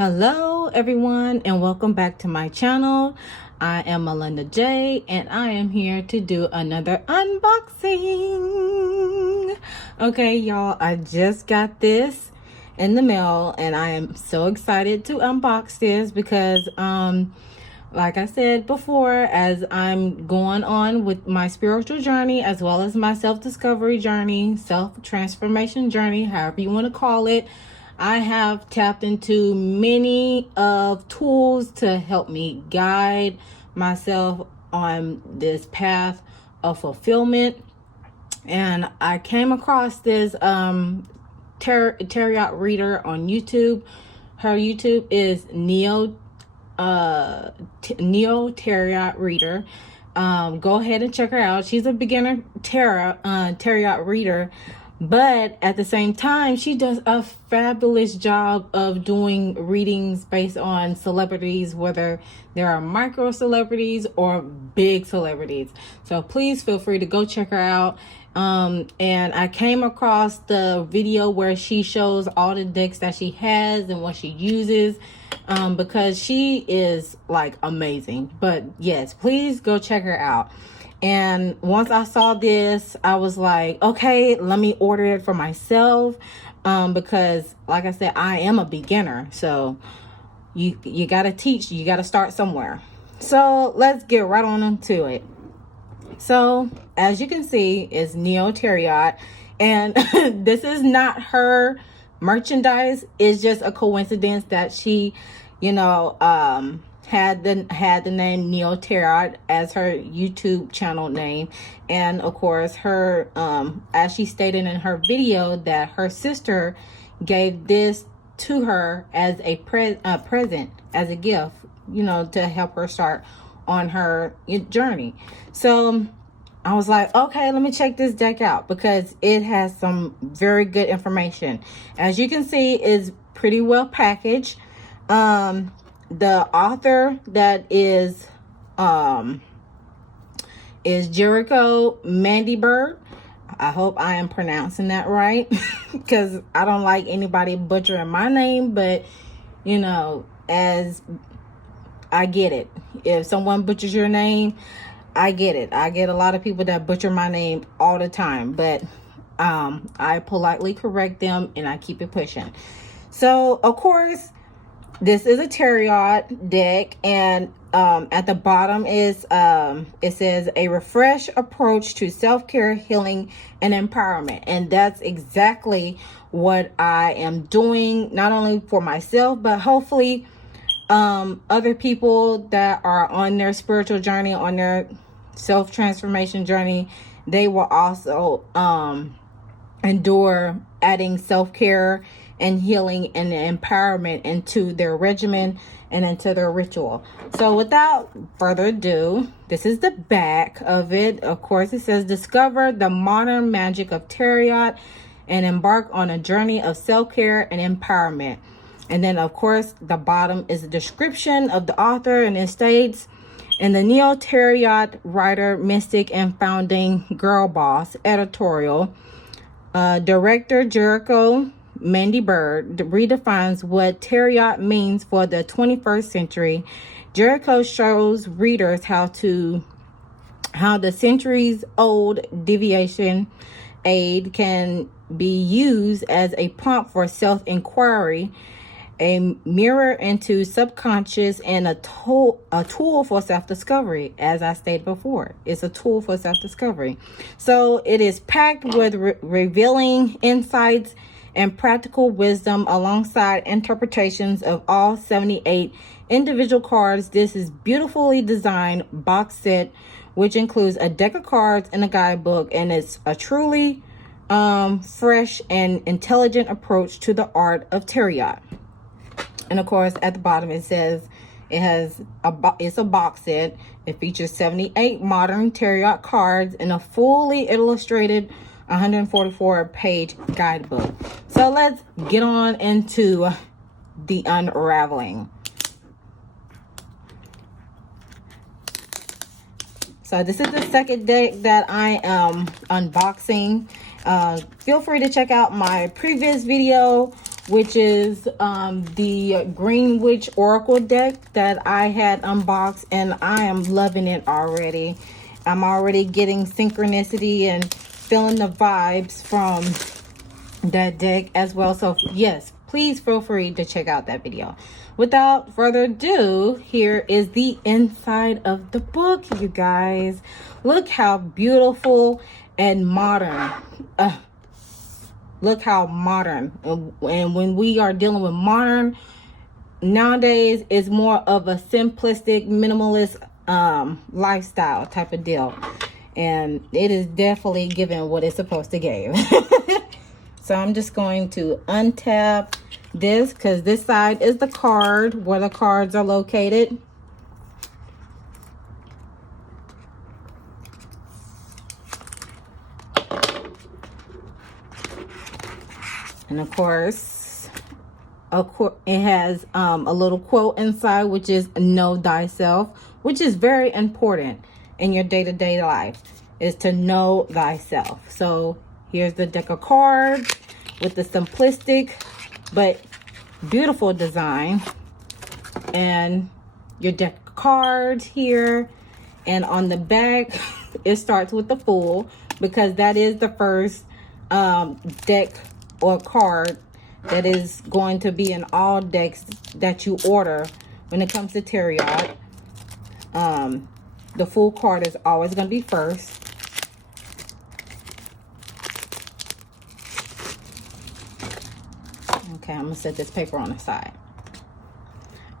Hello everyone and welcome back to my channel. I am Molinda Jae and I am here to do another unboxing. Okay y'all, I just got this in the mail and I am so excited to unbox this because like I said before, as I'm going on with my spiritual journey as well as my self-discovery journey, self-transformation journey, however you want to call it, I have tapped into many of tools to help me guide myself on this path of fulfillment. And I came across this tarot reader on YouTube. Her YouTube is Neo Tarot Reader. Go ahead and check her out. She's a beginner tarot reader, but at the same time she does a fabulous job of doing readings based on celebrities, whether there are micro celebrities or big celebrities. So please feel free to go check her out. And I came across the video where she shows all the decks that she has and what she uses, because she is like amazing. But yes, please go check her out. And once I saw this, I was like, okay, let me order it for myself, because like I said, I am a beginner, so you gotta teach, you gotta start somewhere. So let's get right on into it. So as you can see, it's Neo Tarot, and this is not her merchandise. It's just a coincidence that she, had the name Neo Tarot as her YouTube channel name. And of course, her as she stated in her video, that her sister gave this to her as a present, as a gift, to help her start on her journey. So I was like, okay, let me check this deck out because it has some very good information. As you can see, it's pretty well packaged. The author that is Jericho Mandybird. I hope I am pronouncing that right, because I don't like anybody butchering my name, but as I get it. If someone butchers your name, I get it. I get a lot of people that butcher my name all the time, but I politely correct them and I keep it pushing. So of course, this is a tarot deck, and at the bottom is it says a refresh approach to self-care, healing, and empowerment. And that's exactly what I am doing, not only for myself, but hopefully other people that are on their spiritual journey, on their self-transformation journey, they will also endure adding self-care and healing and empowerment into their regimen and into their ritual. So without further ado, this is the back of it. Of course, it says discover the modern magic of tarot and embark on a journey of self-care and empowerment. And then of course the bottom is a description of the author, and it states, in the Neo Tarot writer, mystic, and founding girl boss editorial, director Jericho Mandybird redefines what tarot means for the 21st century. Jericho shows readers how the centuries-old divination aid can be used as a prompt for self-inquiry, a mirror into subconscious, and a tool for self-discovery. As I stated before, it's a tool for self-discovery. So it is packed with revealing insights and practical wisdom alongside interpretations of all 78 individual cards. This is beautifully designed box set, which includes a deck of cards and a guidebook, and it's a truly fresh and intelligent approach to the art of tarot. And of course, at the bottom it says it's a box set. It features 78 modern tarot cards and a fully illustrated 144-page guidebook. So let's get on into the unraveling. So this is the second deck that I am unboxing. Feel free to check out my previous video which is the Green Witch Oracle deck that I had unboxed, and I am loving it already. I'm already getting synchronicity and feeling the vibes from that deck as well. So yes, please feel free to check out that video. Without further ado, here is the inside of the book, you guys. Look how beautiful and modern. Look how modern. And when we are dealing with modern nowadays, it's more of a simplistic, minimalist lifestyle type of deal. And it is definitely giving what it's supposed to give. So I'm just going to untap this, because this side is the card, where the cards are located. And of course, it has a little quote inside, which is know thyself, which is very important in your day-to-day life, is to know thyself. So here's the deck of cards with the simplistic but beautiful design, and your deck of cards here. And on the back, it starts with the Fool, because that is the first deck or card that is going to be in all decks that you order when it comes to tarot. The Fool card is always going to be first. Okay, I'm gonna set this paper on the side.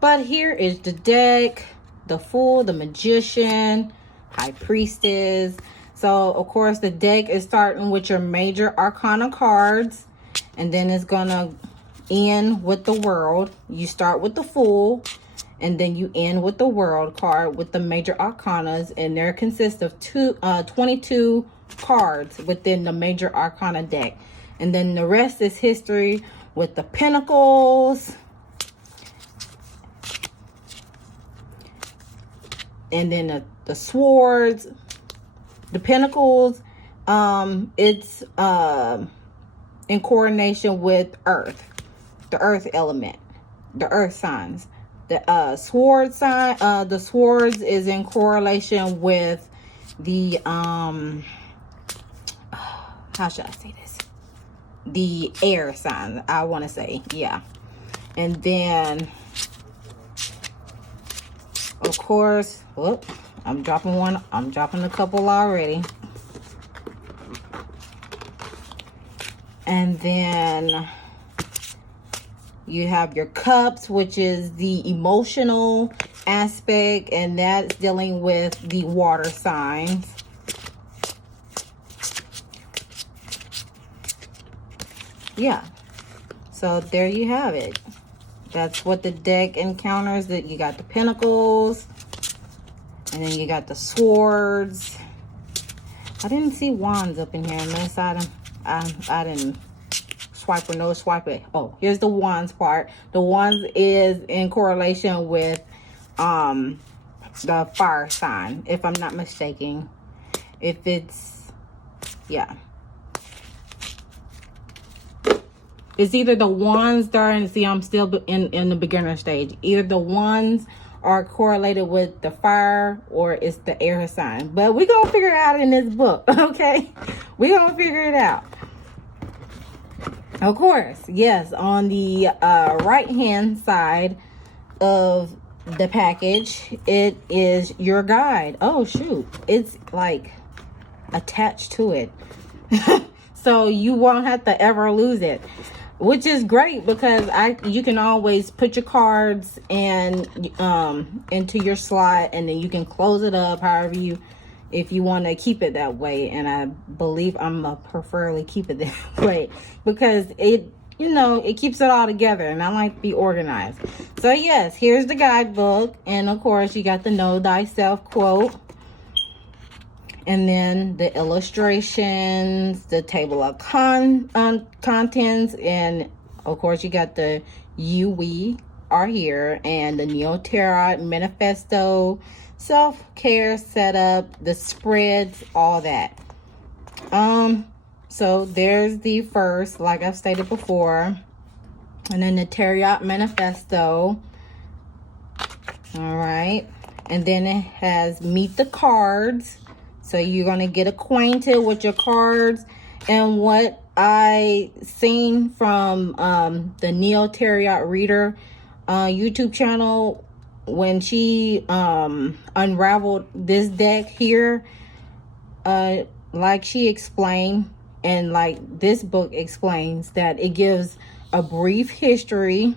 But here is the deck: the Fool, the Magician, High Priestess. So of course the deck is starting with your major arcana cards, and then it's gonna end with the World. You start with the Fool, and then you end with the World card with the major arcanas, and there consists of 22 cards within the major arcana deck. And then the rest is history, with the Pentacles, and then the Swords. The Pentacles, it's in coordination with Earth, the Earth element, the Earth signs. The Sword sign, the Swords is in correlation with the how should I say this? The air sign, I want to say, yeah. And then of course, whoop, I'm dropping one. I'm dropping a couple already. And then you have your Cups, which is the emotional aspect, and that's dealing with the water signs. Yeah, so there you have it. That's what the deck encounters. That you got the Pentacles, and then you got the Swords. I didn't see Wands up in here unless I didn't swipe or no swipe it. Oh, here's the Wands part. The Wands is in correlation with the fire sign, if I'm not mistaken. If it's, yeah. It's either the Wands there, and see, I'm still in the beginner stage. Either the Wands are correlated with the fire, or it's the air sign. But we're going to figure it out in this book, okay? We're going to figure it out. Of course, yes, on the right-hand side of the package, it is your guide. Oh, shoot. It's like attached to it. So you won't have to ever lose it, which is great, because you can always put your cards and into your slot, and then you can close it up however if you want to keep it that way. And I believe I'm preferably keep it that way, because it keeps it all together, and I like to be organized. So yes, here's the guidebook, and of course you got the know thyself quote, and then the illustrations, the table of contents, and of course you got the we are here, and the Neo Tarot manifesto, self-care setup, the spreads, all that. So there's the first, like I've stated before, And then the Tarot Manifesto. All right. And then it has Meet the Cards. So you're going to get acquainted with your cards. And what I seen from the Neo Tarot Reader YouTube channel, when she unraveled this deck here, like she explained, and like this book explains, that it gives a brief history,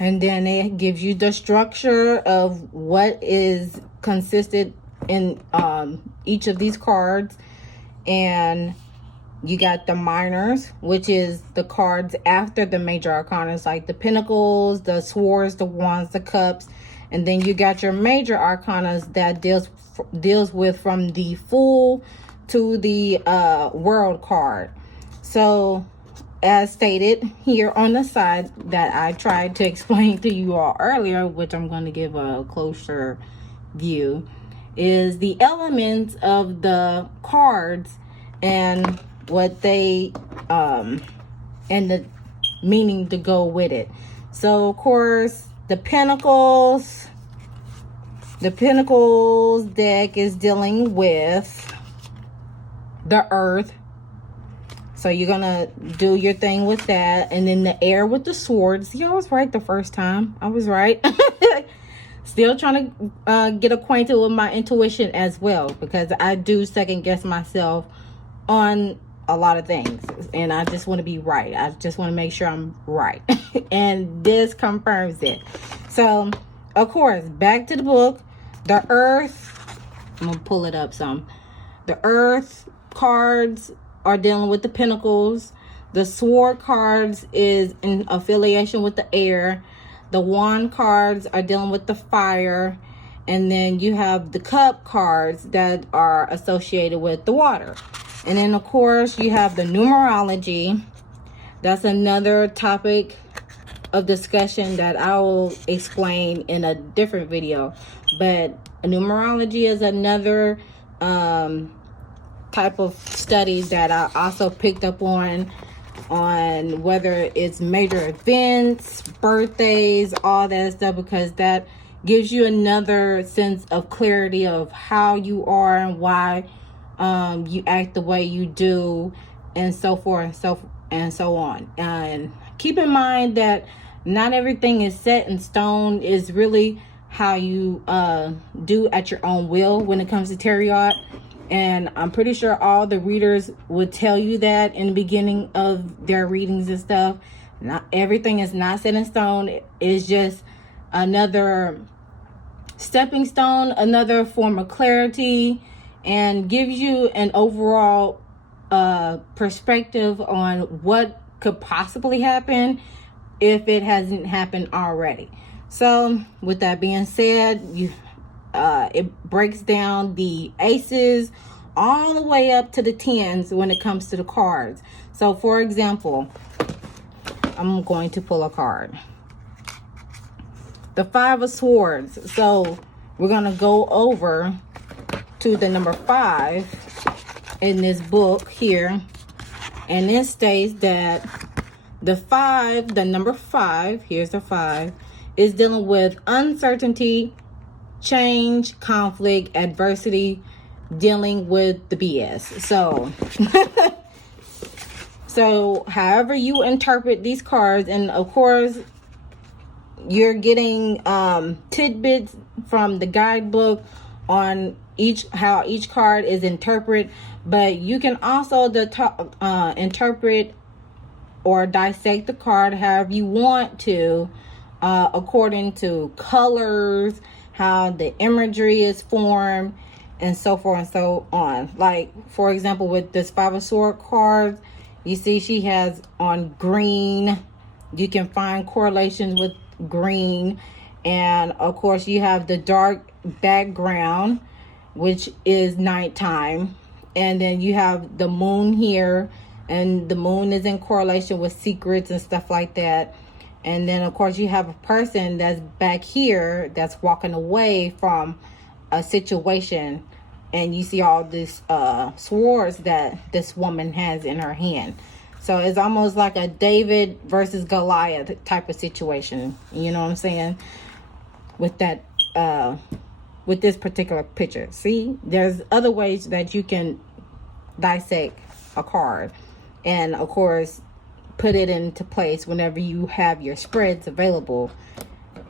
and then it gives you the structure of what is consisted in each of these cards. And you got the minors, which is the cards after the major arcanas, like the pentacles, the swords, the wands, the cups. And then you got your major arcanas that deals with from the Fool to the World card. So as stated here on the side that I tried to explain to you all earlier, which I'm going to give a closer view, is the elements of the cards and what they and the meaning to go with it. So of course the Pentacles deck is dealing with the Earth. So you're gonna do your thing with that. And then the Air with the Swords. See, I was right the first time. I was right. Still trying to get acquainted with my intuition as well, because I do second guess myself on a lot of things, and I just want to be right. I just want to make sure I'm right. And this confirms it. So of course, back to the book. The Earth, I'm gonna pull it up some. The Earth cards are dealing with the Pentacles. The Sword cards is in affiliation with the Air. The Wand cards are dealing with the Fire. And then you have the Cup cards that are associated with the Water. And then of course you have the numerology. That's another topic of discussion that I will explain in a different video. But numerology is another type of study that I also picked up on whether it's major events, birthdays, all that stuff, because that gives you another sense of clarity of how you are and why you act the way you do, and so forth and so on. And keep in mind that not everything is set in stone. Is really how you do at your own will when it comes to tarot. And I'm pretty sure all the readers would tell you that in the beginning of their readings and stuff. Not everything is not set in stone. It's just another stepping stone, another form of clarity, and gives you an overall perspective on what could possibly happen if it hasn't happened already. So with that being said, it breaks down the aces all the way up to the tens when it comes to the cards. So for example, I'm going to pull a card. The Five of Swords. So we're going to go over to the number 5 in this book here. And it states that the number 5, here's the 5, is dealing with uncertainty, change, conflict, adversity, dealing with the BS. So however you interpret these cards, and of course you're getting tidbits from the guidebook on how each card is interpreted, but you can also interpret or dissect the card however you want to, according to colors, how the imagery is formed, and so forth and so on. Like for example, with this Five of Swords card, you see she has on green. You can find correlations with green, and of course you have the dark background, which is nighttime, and then you have the moon here, and the moon is in correlation with secrets and stuff like that. And then of course you have a person that's back here that's walking away from a situation, and you see all this swords that this woman has in her hand. So it's almost like a David versus Goliath type of situation. You know what I'm saying? With that, with this particular picture. See, there's other ways that you can dissect a card. And of course, put it into place whenever you have your spreads available.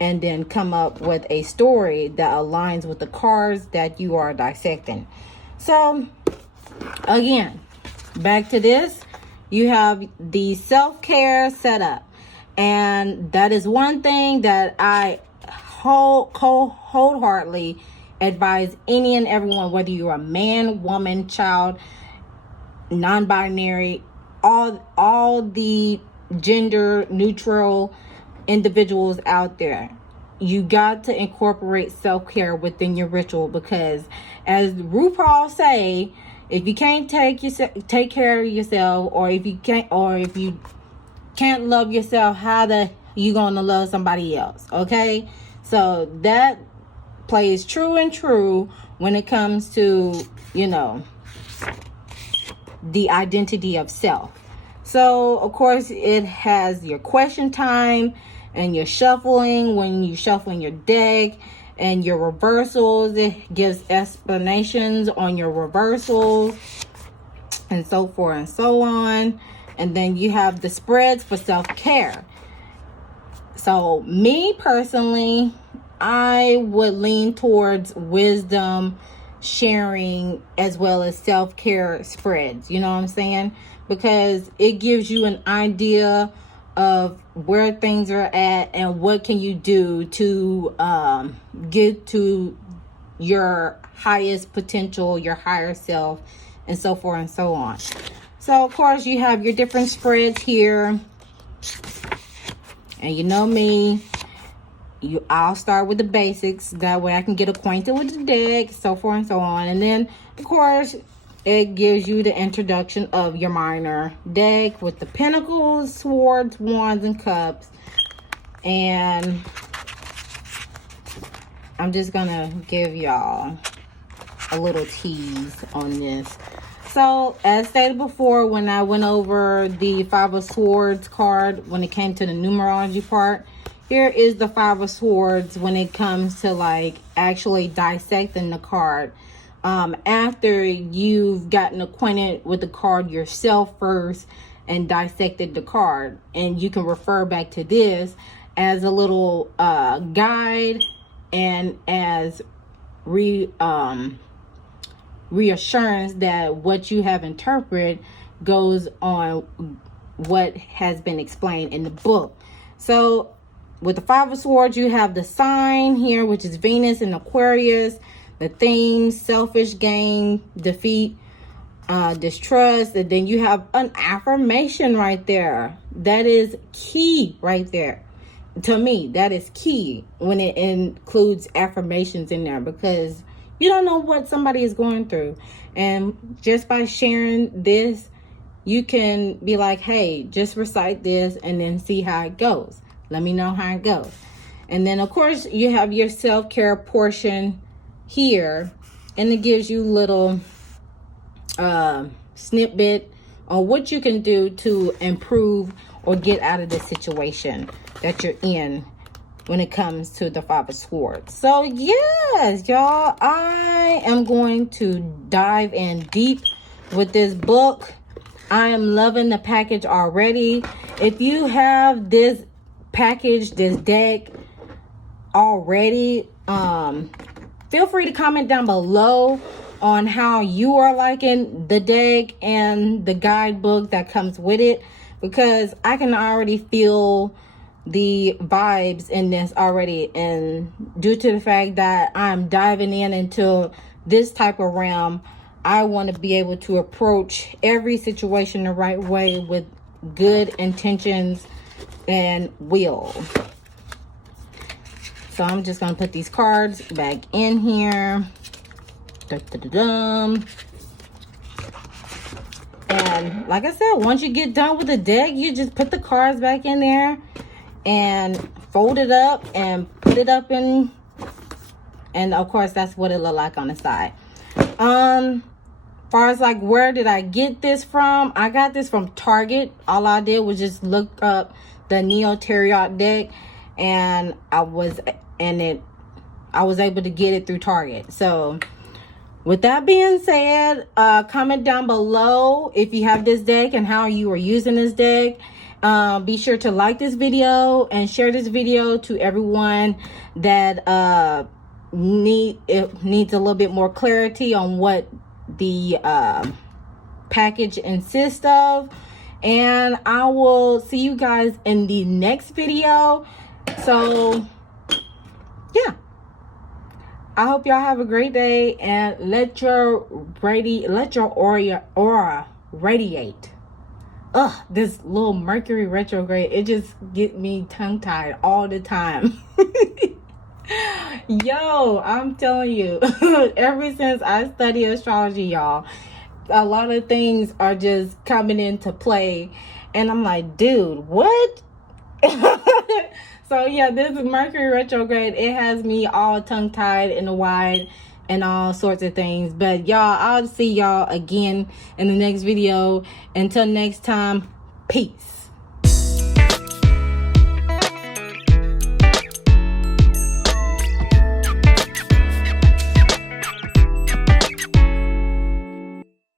And then come up with a story that aligns with the cards that you are dissecting. So, again, back to this. You have the self-care setup. And that is one thing that I wholeheartedly advise any and everyone, whether you're a man, woman, child, non-binary, all the gender neutral individuals out there. You got to incorporate self-care within your ritual, because as RuPaul say, if you can't take care of yourself, or if you can't love yourself, how you gonna love somebody else? Okay, so that plays true when it comes to, you know, the identity of self. So of course it has your question time and your shuffling when you shuffling your deck, and your reversals. It gives explanations on your reversals and so forth and so on. And then you have the spreads for self-care. So me personally, I would lean towards wisdom sharing as well as self-care spreads. You know what I'm saying? Because it gives you an idea of where things are at and what can you do to get to your highest potential, your higher self, and so forth and so on. So of course you have your different spreads here, and you know me, I'll start with the basics, that way I can get acquainted with the deck, so forth and so on. And then of course it gives you the introduction of your minor deck with the pentacles, swords, wands, and cups. And I'm just gonna give y'all a little tease on this. So as stated before, when I went over the Five of Swords card, when it came to the numerology part, here is the Five of Swords when it comes to like actually dissecting the card. After you've gotten acquainted with the card yourself first and dissected the card, and you can refer back to this as a little guide and as reassurance that what you have interpreted goes on what has been explained in the book. So with the Five of Swords, you have the sign here, which is Venus and Aquarius. The theme, selfish gain, defeat, distrust. And then you have an affirmation right there. That is key right there. To me, that is key when it includes affirmations in there, because you don't know what somebody is going through. And just by sharing this, you can be like, hey, just recite this and then see how it goes. Let me know how it goes. And then of course you have your self-care portion here, and it gives you little snippet on what you can do to improve or get out of the situation that you're in when it comes to the Five of Swords. So yes, y'all, I am going to dive in deep with this book. I am loving the package already. If you have this package, this deck already, feel free to comment down below on how you are liking the deck and the guidebook that comes with it, because I can already feel the vibes in this already. And due to the fact that I'm diving into this type of realm, I want to be able to approach every situation the right way with good intentions and will. So I'm just going to put these cards back in here. And like I said, once you get done with the deck, you just put the cards back in there and fold it up and put it up in. And of course, that's what it look like on the side. far as like where did I get this from, I got this from Target. All I did was just look up the Neo Tarot deck, and I was able to get it through Target. So with that being said, comment down below if you have this deck and how you are using this deck. Be sure to like this video and share this video to everyone that needs a little bit more clarity on what the package consists of. And I will see you guys in the next video. So yeah, I hope y'all have a great day, and let your aura radiate. Ugh, this little Mercury retrograde, it just get me tongue-tied all the time. Yo, I'm telling you, ever since I study astrology, y'all, a lot of things are just coming into play, and I'm like, dude, what? So yeah, this is Mercury retrograde. It has me all tongue-tied and wide and all sorts of things. But y'all, I'll see y'all again in the next video. Until next time, peace.